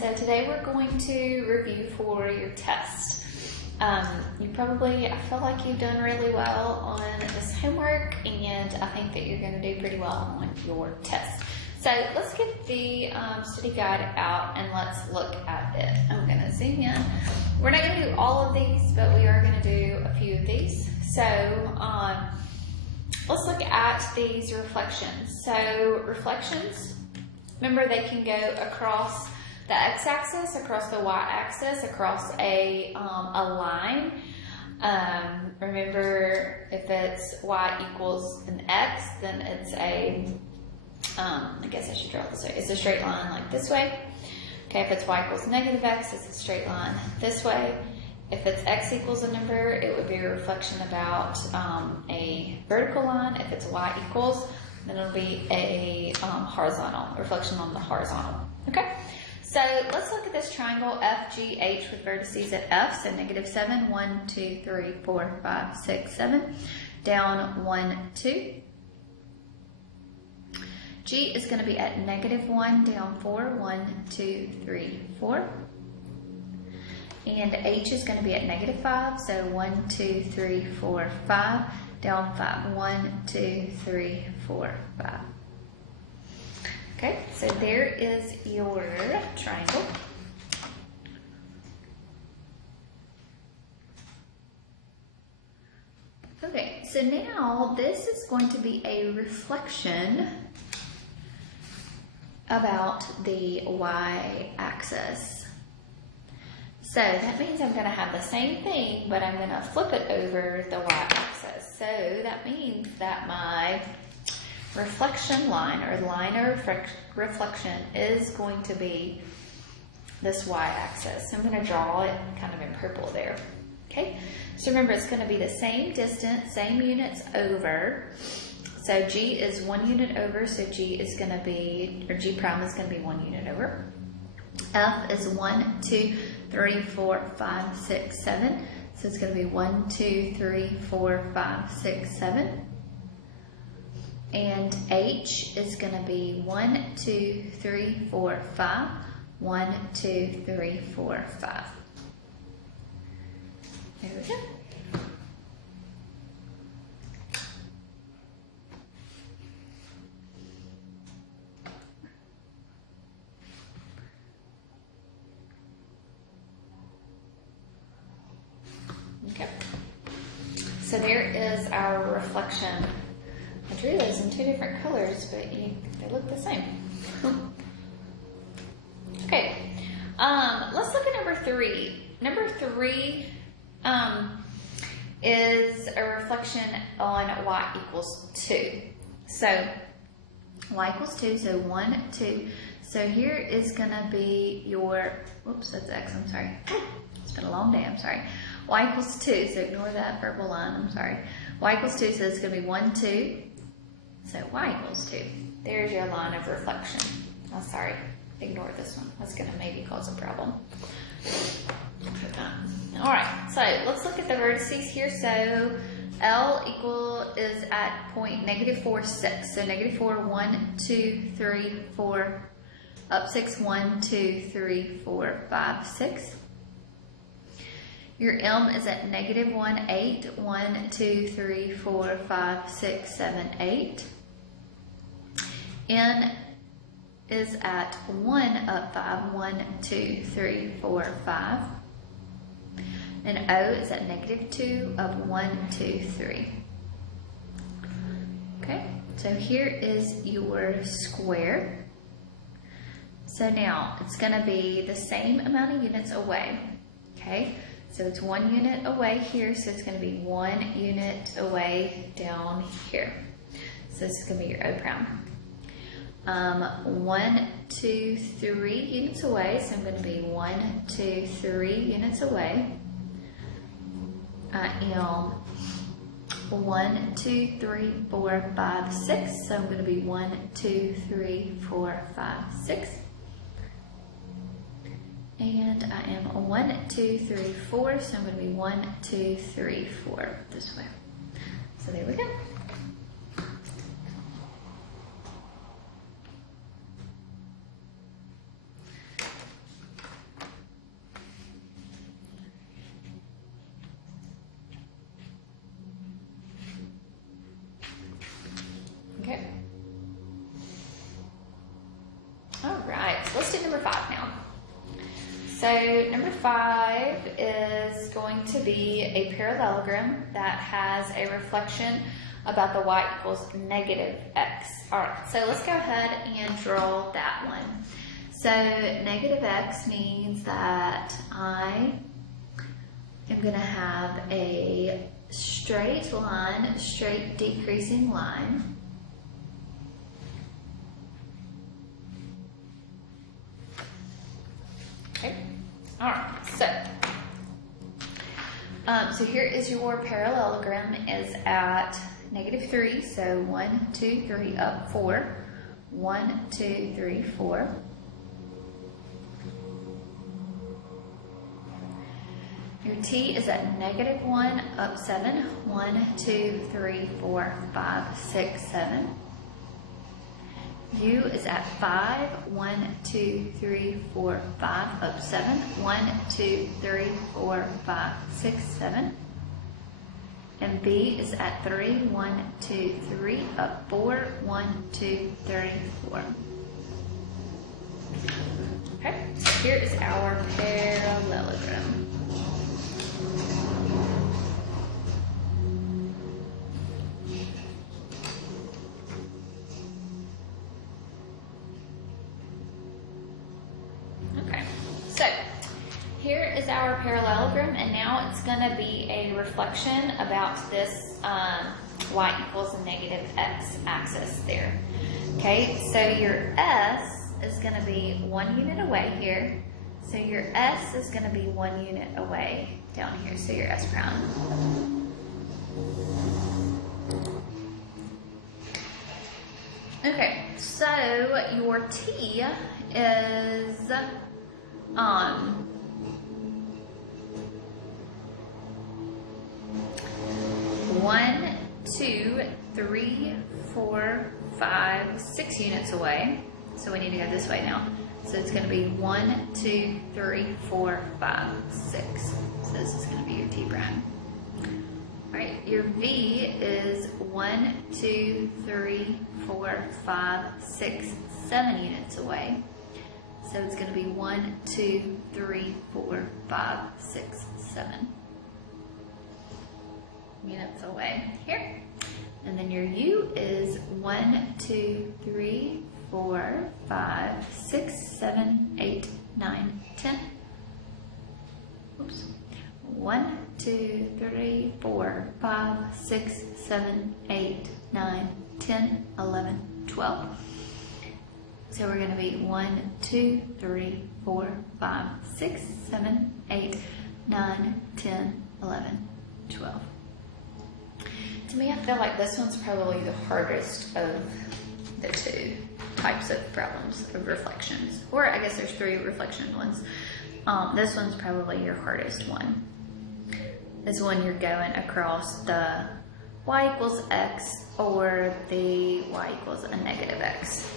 So today we're going to review for your test. I feel like you've done really well on this homework, and I think that you're going to do pretty well on your test. So let's get the study guide out and let's look at it. I'm going to zoom in. We're not going to do all of these, but we are going to do a few of these. So let's look at these reflections. So reflections, remember they can go across the x-axis, across the y-axis, across a line. Remember, if it's y equals an x, then it's a, I guess I should draw this way. It's a straight line like this way. Okay, if it's y equals negative x, it's a straight line this way. If it's x equals a number, it would be a reflection about a vertical line. If it's y equals, then it'll be a horizontal, reflection on the horizontal. Okay? So let's look at this triangle FGH with vertices at F. So -7, 1, 2, 3, 4, 5, 6, 7. Down 1, 2. G is going to be at -1, down 4, 1, 2, 3, 4. And H is going to be at -5. So 1, 2, 3, 4, 5. Down 5. 1, 2, 3, 4, 5. Okay, so there is your triangle. Okay, so now this is going to be a reflection about the y-axis. So that means I'm going to have the same thing, but I'm going to flip it over the y-axis. So that means that my reflection line, or line of reflection, is going to be this y-axis. So I'm going to draw it kind of in purple there. Okay, so remember it's going to be the same distance, same units over. So G is 1 unit over, so G is going to be, or G prime is going to be 1 unit over. F is 1, 2, 3, 4, 5, 6, 7. So it's going to be 1, 2, 3, 4, 5, 6, 7. And H is going to be 1, 2, 3, 4, 5. 1, 2, 3, 4, 5. There we go. Okay. So there is our reflection. I drew those in 2 different colors, but they look the same. Okay, let's look at number 3. Number 3 is a reflection on y equals 2. So y equals 2, so 1, 2. So here is going to be your, whoops, that's x, I'm sorry. It's been a long day, I'm sorry. Y equals 2, so ignore that purple line, I'm sorry. Y equals 2, so it's going to be 1, 2. So y equals 2. There's your line of reflection. Oh, sorry. Ignore this one. That's going to maybe cause a problem. Alright, so let's look at the vertices here. So L is at point -4, 6. So -4, 1, 2, 3, 4, up 6, 1, 2, 3, 4, 5, 6. Your M is at -1, 8. 1, 2, 3, 4, 5, 6, 7, 8. N is at 1, up 5. 1, 2, 3, 4, 5. And O is at -2, up 1, 2, 3. Okay, so here is your square. So now it's going to be the same amount of units away. Okay, so it's 1 unit away here, so it's going to be 1 unit away down here. So this is going to be your O prime. 1, 2, 3 units away, so I'm going to be 1, 2, 3 units away. I am 1, 2, 3, 4, 5, 6, so I'm going to be 1, 2, 3, 4, 5, 6. And I am 1, 2, 3, 4, so I'm going to be 1, 2, 3, 4 this way. So there we go. 5 now. So number 5 is going to be a parallelogram that has a reflection about the y equals negative x. All right, so let's go ahead and draw that one. So negative x means that I am going to have a straight line, straight decreasing line. Okay, all right, so here is your parallelogram is at -3, so 1, 2, 3, up 4, 1, 2, 3, 4. Your t is at -1, up 7, 1, 2, 3, 4, 5, 6, 7. U is at 5, 1, 2, 3, 4, 5, up 7, 1, 2, 3, 4, 5, 6, 7. And B is at 3, 1, 2, 3, up 4, 1, 2, 3, 4. Okay, so here is our parallelogram. Here is our parallelogram, and now it's going to be a reflection about this y equals negative x axis there. Okay, so your S is going to be 1 unit away here. So your S is going to be 1 unit away down here. So your S prime. Okay, so your T is 1, 2, 3, 4, 5, 6 units away. So we need to go this way now. So it's going to be 1, 2, 3, 4, 5, 6. So this is going to be your T prime. All right, your V is 1, 2, 3, 4, 5, 6, 7 units away. So it's going to be 1, 2, 3, 4, 5, 6, 7 units away here. And then your U is 1, 2, 3, 4, 5, 6, 7, 8, 9, 10. Oops. 1, 2, 3, 4, 5, 6, 7, 8, 9, 10, 11, 12. So we're going to be 1, 2, 3, 4, 5, 6, 7, 8, 9, 10, 11, 12. To me, I feel like this one's probably the hardest of the two types of problems of reflections. Or I guess there's 3 reflection ones. This one's probably your hardest one. This one you're going across the y equals x or the y equals a negative x.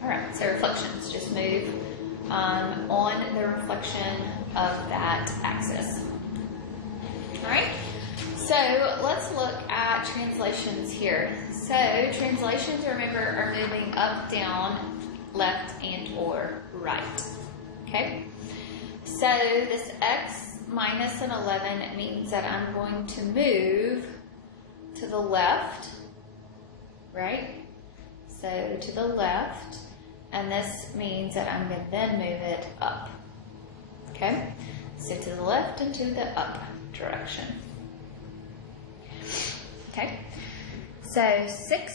Alright, so reflections, just move on the reflection of that axis. Alright, so let's look at translations here. So translations, remember, are moving up, down, left, and or right. Okay, so this x minus an 11 means that I'm going to move to the left, right? So to the left. And this means that I'm going to then move it up. Okay? So to the left and to the up direction. Okay? So 6,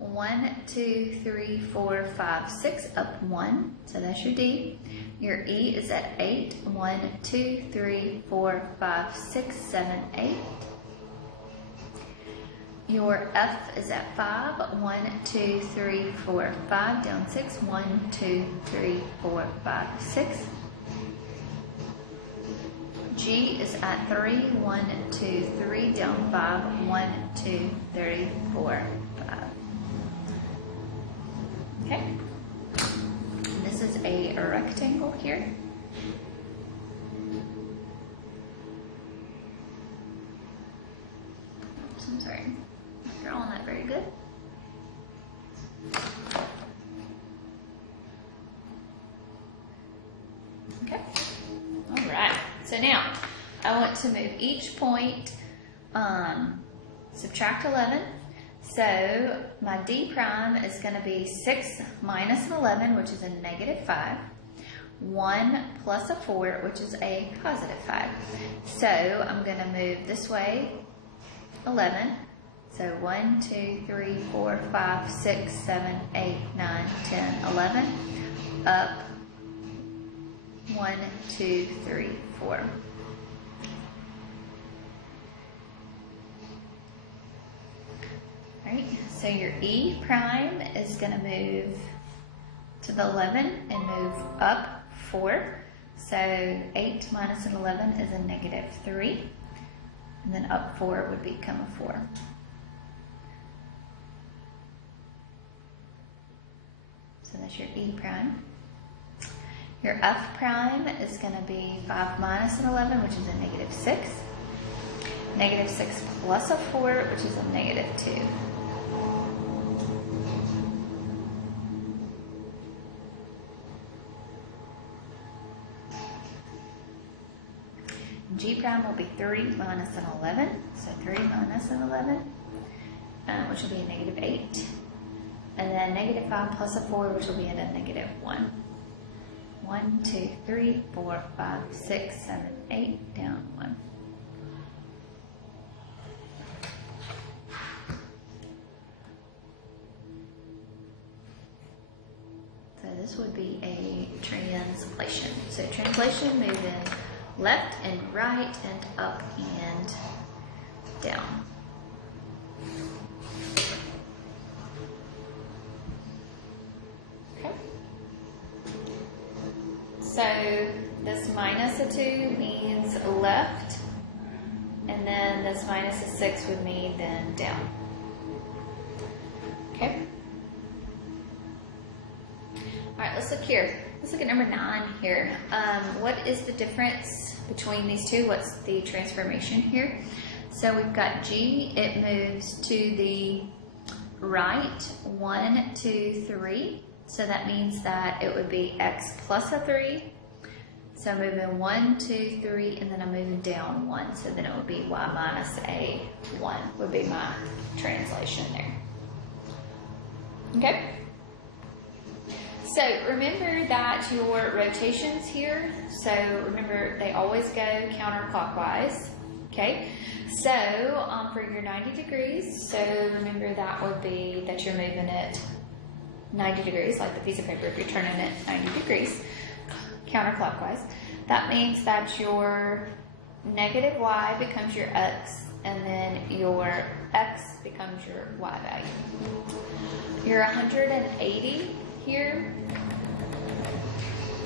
1, 2, 3, 4, 5, 6, up 1. So that's your D. Your E is at 8. 1, 2, 3, 4, 5, 6, 7, 8. Your F is at 5. 1, 2, 3, 4, 5. Down 6. 1, 2, 3, 4, 5, 6. G is at 3. 1, 2, 3. Down 5. 1, 2, 3, 4, 5. Okay. This is a rectangle here. I'm sorry, not drawing that very good. Okay, all right, so now I want to move each point, subtract 11. So my D prime is going to be 6 minus an 11, which is a negative 5. 1 plus a 4, which is a positive 5. So I'm going to move this way 11. So 1, 2, 3, 4, 5, 6, 7, 8, 9, 10, 11. Up 1, 2, 3, 4. Right, so your E prime is going to move to the 11 and move up 4. So 8 minus an 11 is a negative 3. And then up 4 would become a 4. So that's your E prime. Your F prime is going to be 5 minus an 11, which is a negative 6. Negative 6 plus a 4, which is a negative 2. G prime will be 3 minus an 11, so 3 minus an 11, which will be a negative 8. And then negative 5 plus a 4, which will be at a negative 1. 1, 2, 3, 4, 5, 6, 7, 8, down 1. So this would be a translation. So translation, moving left and right and up and down. Okay. So this minus a 2 means left, and then this minus a 6 would mean then down. Okay. All right, let's look here. Let's look at number 9 here. What is the difference between these two? What's the transformation here? So we've got G, it moves to the right 1, 2, 3. So that means that it would be X plus a 3. So I'm moving 1, 2, 3, and then I'm moving down 1. So then it would be Y minus a 1 would be my translation there. Okay? So remember that your rotations here, so remember they always go counterclockwise, okay? So for your 90 degrees, so remember that would be that you're moving it 90 degrees, like the piece of paper, if you're turning it 90 degrees, counterclockwise. That means that your negative y becomes your x, and then your x becomes your y value. Your 180 here,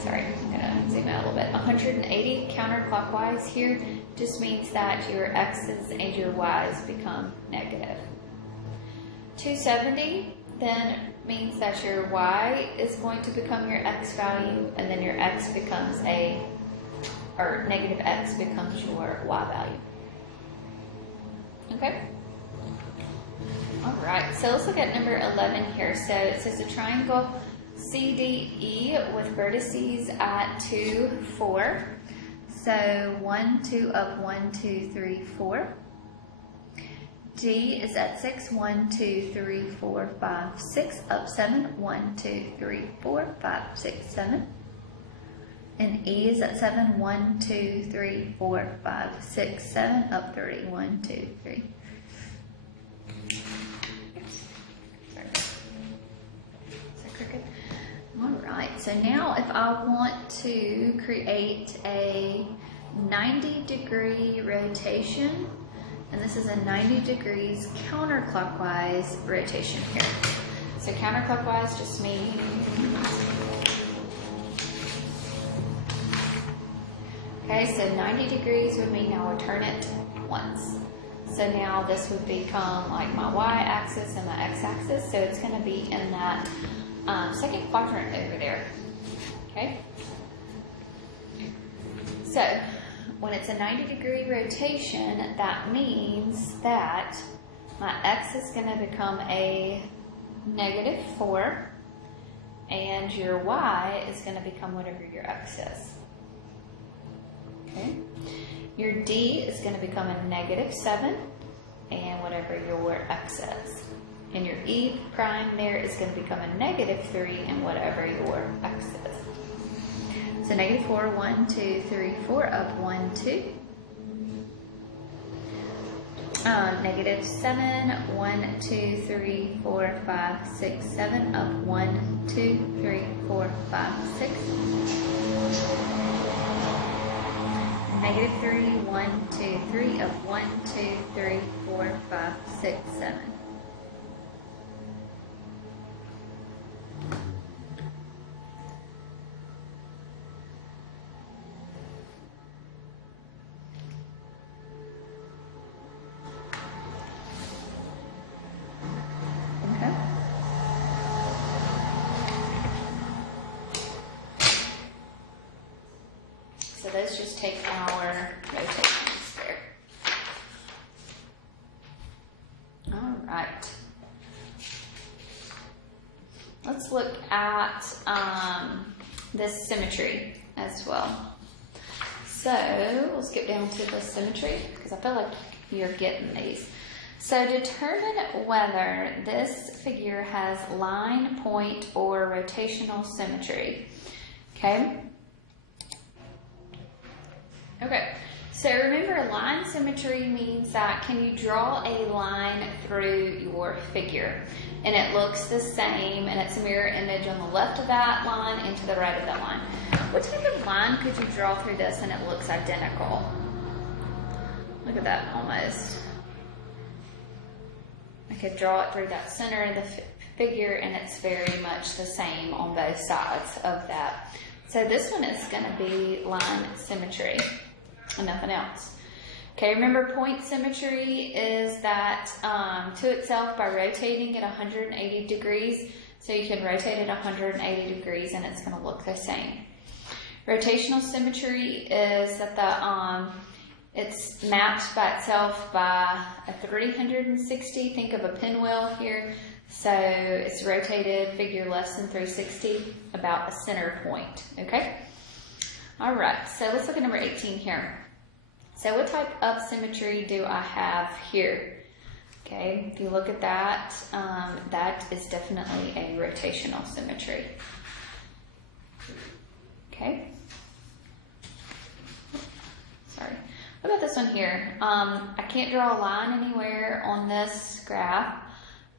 sorry, I'm gonna zoom out a little bit. 180 counterclockwise here just means that your x's and your y's become negative. 270 then means that your y is going to become your x value, and then your x becomes or negative x becomes your y value. Okay? Alright, so let's look at number 11 here. So it says a triangle CDE with vertices at 2, 4. So 1, 2 up, 1, 2, 3, 4. D is at 6, 1, 2, 3, 4, 5, 6, up 7, 1, 2, 3, 4, 5, 6, 7. And E is at 7, 1, 2, 3, 4, 5, 6, 7, up 30, 1, 2, 3. Alright, so now if I want to create a 90-degree rotation, and this is a 90 degrees counterclockwise rotation here. So counterclockwise just means, okay, so 90 degrees would mean I would turn it once. So now this would become like my y-axis and my x-axis, so it's going to be in that second quadrant over there, okay? So when it's a 90-degree rotation, that means that my x is going to become a -4, and your y is going to become whatever your x is. Okay. Your d is going to become a -7, and whatever your x is. And your e prime there is going to become a -3, and whatever your x is. So -4, 1, 2, 3, 4 of 1, 2. -7, 1, 2, 3, 4, 5, 6, 7 of 1, 2, 3, 4, 5, 6. -3, 1, 2, 3 of 1, 2, 3, 4, 5, 6, 7. So those just take our rotations there. All right. Let's look at this symmetry as well. So we'll skip down to the symmetry because I feel like you're getting these. So determine whether this figure has line, point, or rotational symmetry. Okay. Okay, so remember, line symmetry means that can you draw a line through your figure and it looks the same and it's a mirror image on the left of that line and to the right of that line. What type of line could you draw through this and it looks identical? Look at that, almost. I could draw it through that center of the figure and it's very much the same on both sides of that. So this one is going to be line symmetry and nothing else. Okay, remember point symmetry is that to itself by rotating it 180 degrees. So you can rotate it 180 degrees and it's going to look the same. Rotational symmetry is that it's mapped by itself by a 360. Think of a pinwheel here. So it's rotated figure less than 360 about a center point, okay? All right, so let's look at number 18 here. So what type of symmetry do I have here? Okay, if you look at that, that is definitely a rotational symmetry. Okay. Sorry. What about this one here? I can't draw a line anywhere on this graph.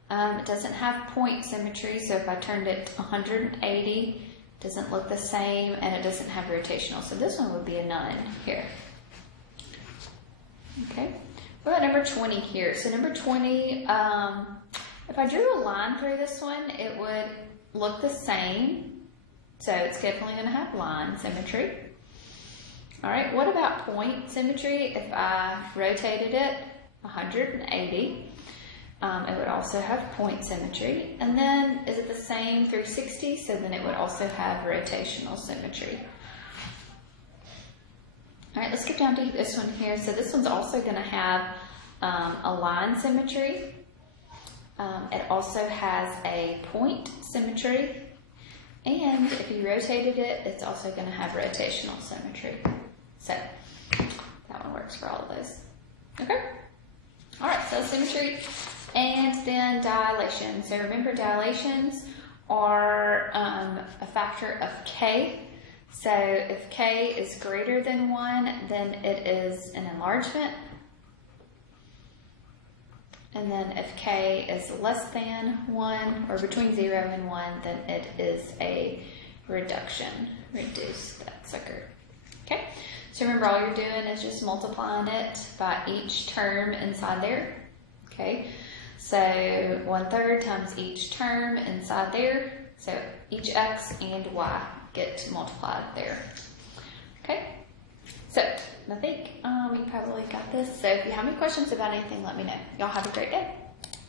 It doesn't have point symmetry, so if I turned it 180, it doesn't look the same, and it doesn't have rotational. So this one would be a none here. Okay. What about number 20 here? So number 20, if I drew a line through this one, it would look the same. So it's definitely going to have line symmetry. All right. What about point symmetry? If I rotated it 180, it would also have point symmetry. And then is it the same 360? So then it would also have rotational symmetry. All right, let's get down to this one here. So this one's also going to have a line symmetry. It also has a point symmetry. And if you rotated it, it's also going to have rotational symmetry. So that one works for all of those. Okay? All right, so symmetry and then dilation. So remember, dilations are a factor of k. So if k is greater than 1, then it is an enlargement. And then if k is less than 1, or between 0 and 1, then it is a reduction. Reduce that sucker. Okay? So remember, all you're doing is just multiplying it by each term inside there. Okay? So 1/3 times each term inside there. So each x and y get multiplied there. Okay? So I think we probably got this. So if you have any questions about anything, let me know. Y'all have a great day.